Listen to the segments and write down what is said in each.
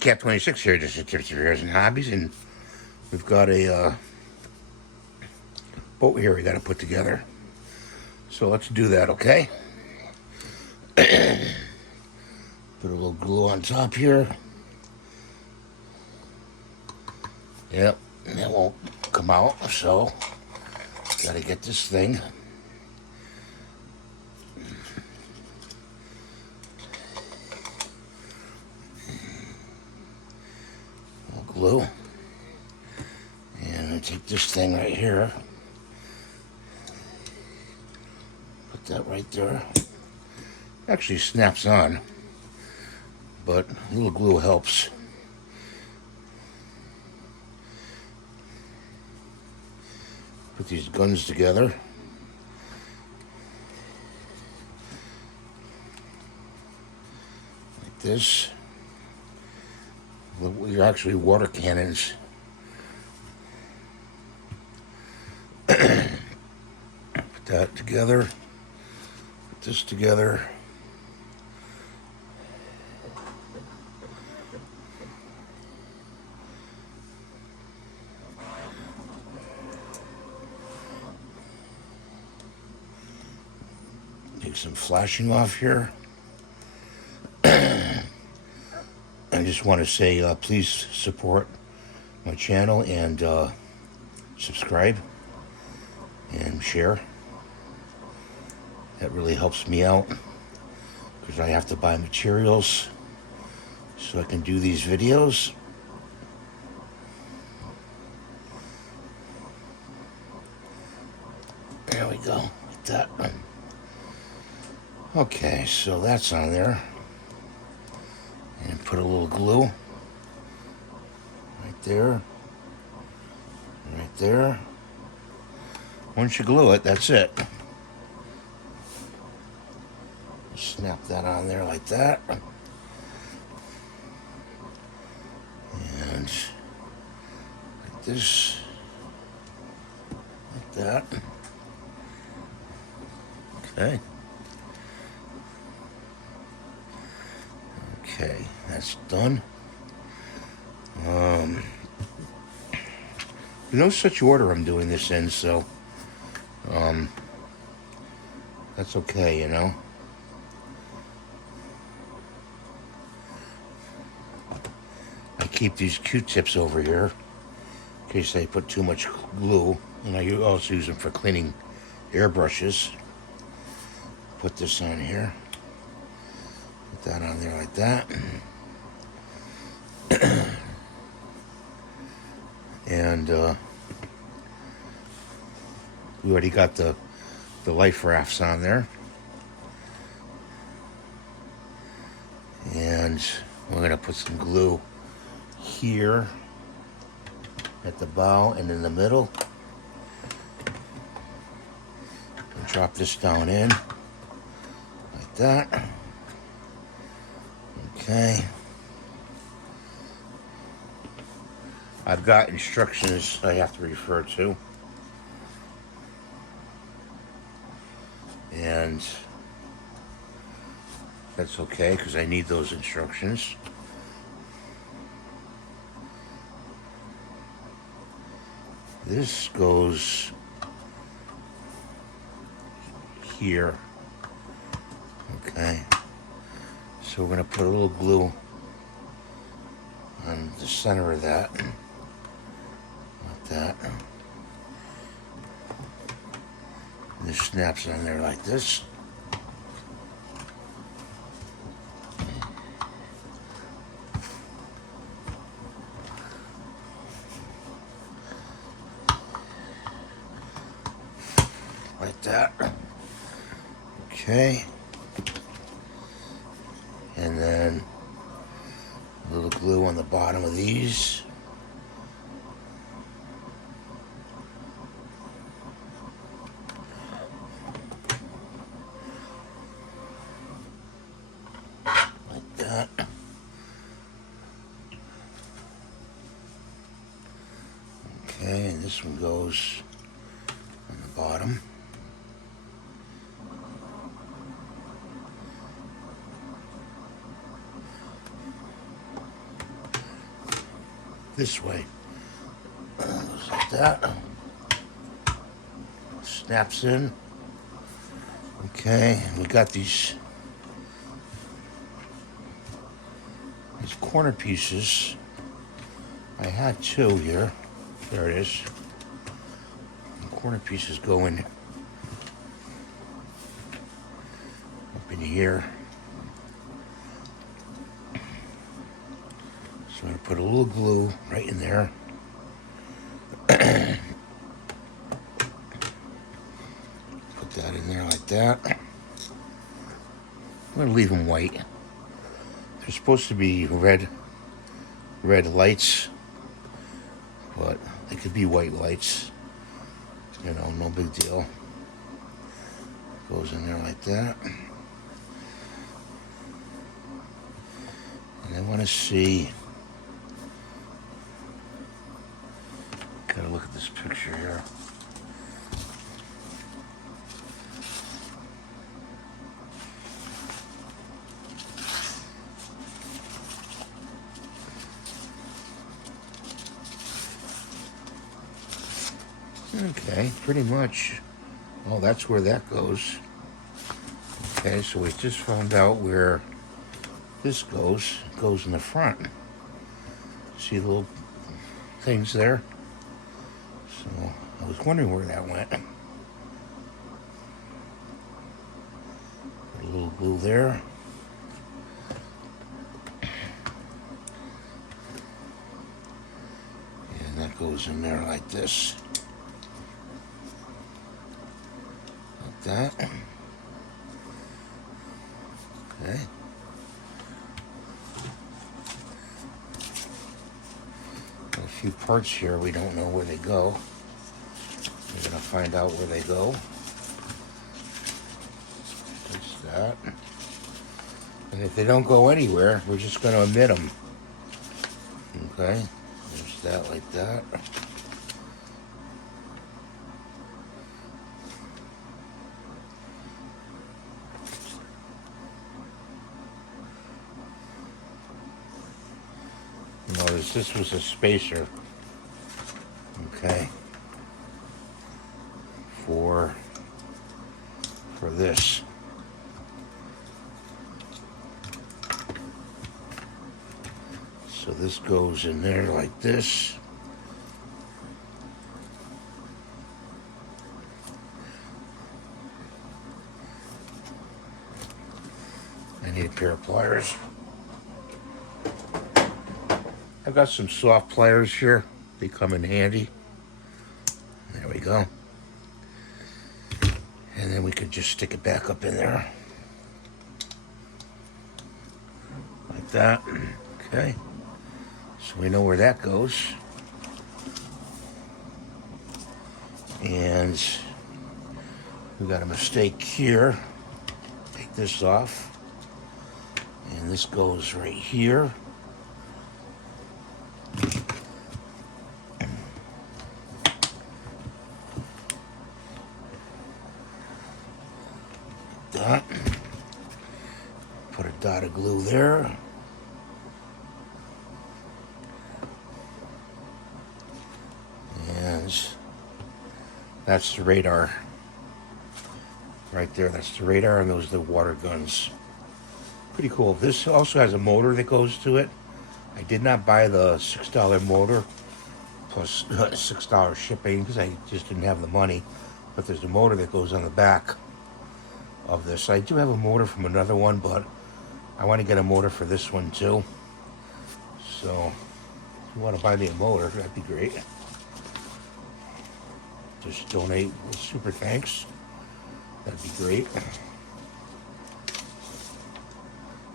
Cat 26 here, just at Tips of Airs and Hobbies, and we've got a boat here we got to put together. So let's do that, okay? Put a little glue on top here. Yep, and it won't come out, so got to get this thing. Glue. And I take this thing right here, put that right there. Actually snaps on, but a little glue helps. Put these guns together. Like this. They're actually water cannons. Put that together. Put this together. Take some flashing off here. I just want to say please support my channel and subscribe and share. That really helps me out because I have to buy materials so I can do these videos. There we go, like that. Okay, so that's on there. And put a little glue right there, right there. Once you glue it, that's it. Snap that on there like that. And like this, like that. Okay. Okay, that's done. No such order I'm doing this in, so that's okay, you know. I keep these Q-tips over here in case I put too much glue, and I also use them for cleaning airbrushes. Put this on here. Put that on there like that. And we already got the life rafts on there. And we're going to put some glue here at the bow and in the middle. And drop this down in like that. Okay. I've got instructions I have to refer to. And that's okay because I need those instructions. This goes here. Okay. So we're going to put a little glue on the center of that. Like that. This snaps on there like this. Like that. Okay. And then a little glue on the bottom of these. Like that. Okay, and this one goes on the bottom. this way. Just like that. Snaps in. Okay, and we got these corner pieces. I had two here. There it is. The corner pieces go in up in here. So I'm going to put a little glue right in there. Put that in there like that. I'm going to leave them white. They're supposed to be red lights, but they could be white lights. You know, no big deal. Goes in there like that. And I want to see. Gotta look at this picture here. Okay, pretty much. Oh, that's where that goes. Okay, so we just found out where this goes. It goes in the front. See the little things there? So I was wondering where that went. Put a little glue there. And that goes in there like this. That. Okay. Got a few parts here, we don't know where they go. We're gonna find out where they go. Just that. And if they don't go anywhere, we're just gonna omit them. Okay. There's that like that. Notice this was a spacer, okay, for this. So this goes in there like this. I need a pair of pliers. I've got some soft pliers here. They come in handy. There we go. And then we could just stick it back up in there. Like that. Okay. So we know where that goes. And we got a mistake here. Take this off. And this goes right here. That. Put a dot of glue there. And that's the radar. Right there, that's the radar, and those are the water guns. Pretty cool. This also has a motor that goes to it. I did not buy the $6 motor plus $6 shipping because I just didn't have the money. But there's a motor that goes on the back of this. I do have a motor from another one, but I want to get a motor for this one too. So if you want to buy me a motor, that'd be great. Just donate with super thanks. That'd be great.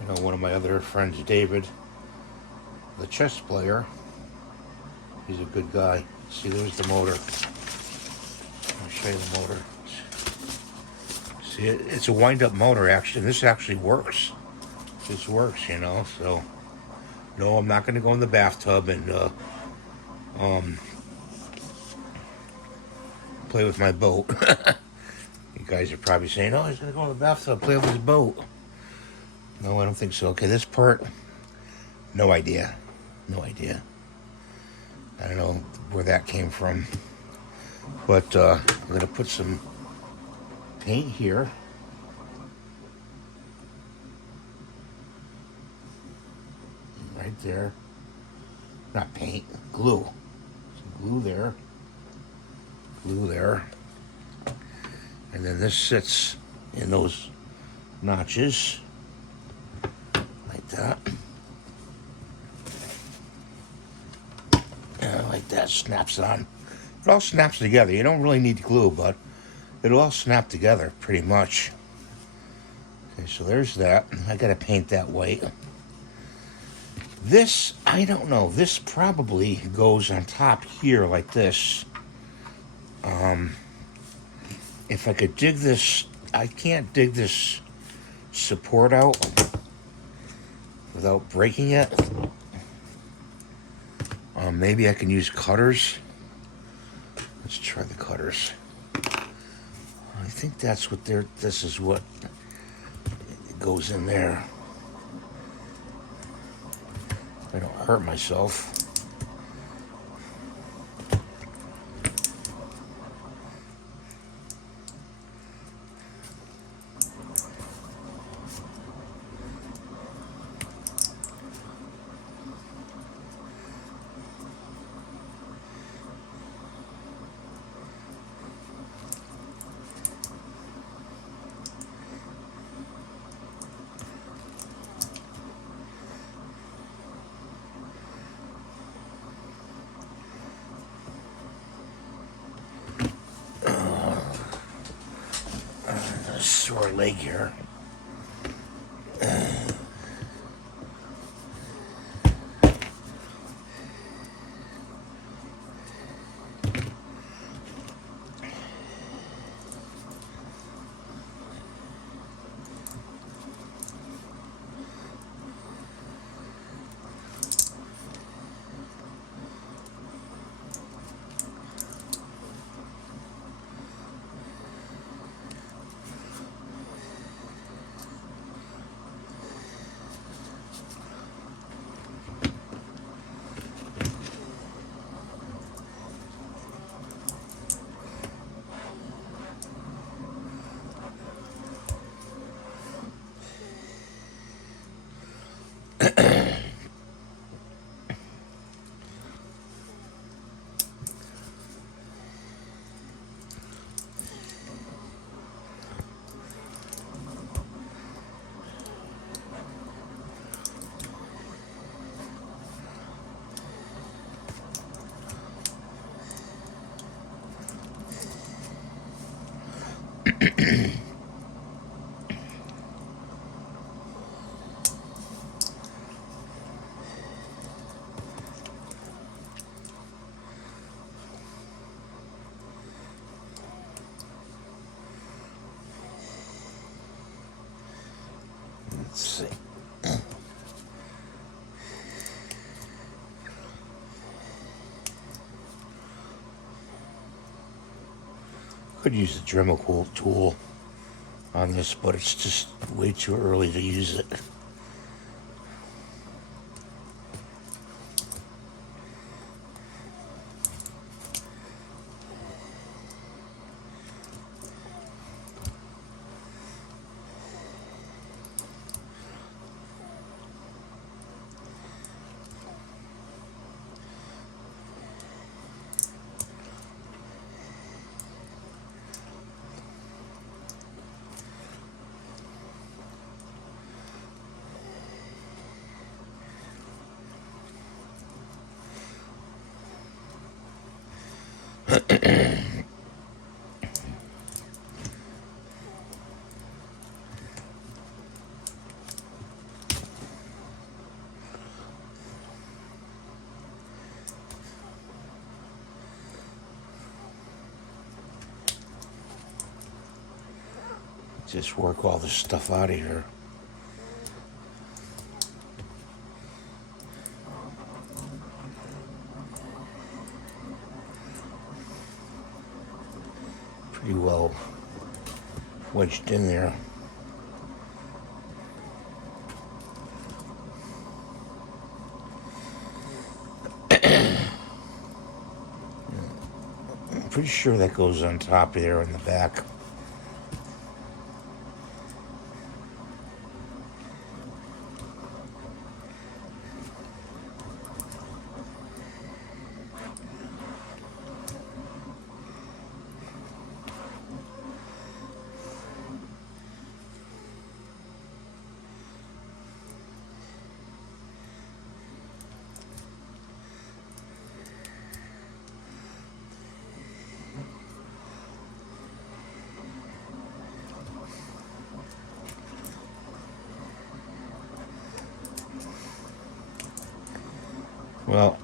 I know one of my other friends, David, the chess player, he's a good guy. See, there's the motor. I'll show you the motor. See, it's a wind-up motor, actually. This actually works. This works, you know, so no, I'm not going to go in the bathtub and play with my boat. You guys are probably saying, oh, he's going to go in the bathtub, play with his boat. No, I don't think so. Okay, this part, no idea. No idea. I don't know where that came from. But I'm going to put some paint here. Right there. Not paint, glue. Some glue there. Glue there. And then this sits in those notches. Like that. And like that, snaps on. It all snaps together. You don't really need glue, but it'll all snap together pretty much. Okay, so there's that. I gotta paint that white. This, I don't know. This probably goes on top here like this. If I could dig this, I can't dig this support out without breaking it. Maybe I can use cutters. Let's try the cutters. I think that's what they're, this is what goes in there. I don't hurt myself. Sore leg here. Let's see. Could use the Dremel tool on this, but it's just way too early to use it. Just work all this stuff out of here. Pretty well wedged in there. pretty sure that goes on top there in the back. Well,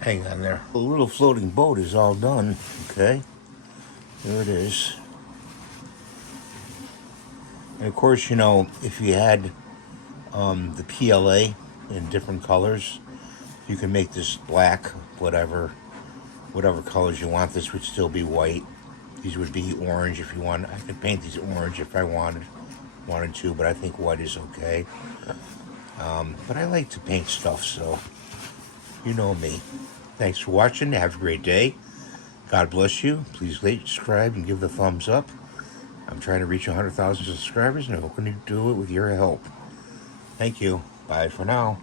hang on there. The little floating boat is all done, okay? There it is. And of course, you know, if you had the PLA in different colors, you can make this black, whatever colors you want. This would still be white. These would be orange if you want. I could paint these orange if I wanted to, but I think white is okay. But I like to paint stuff, so you know me. Thanks for watching. Have a great day. God bless you. Please like, subscribe, and give the thumbs up. I'm trying to reach 100,000 subscribers, and I'm hoping to do it with your help. Thank you. Bye for now.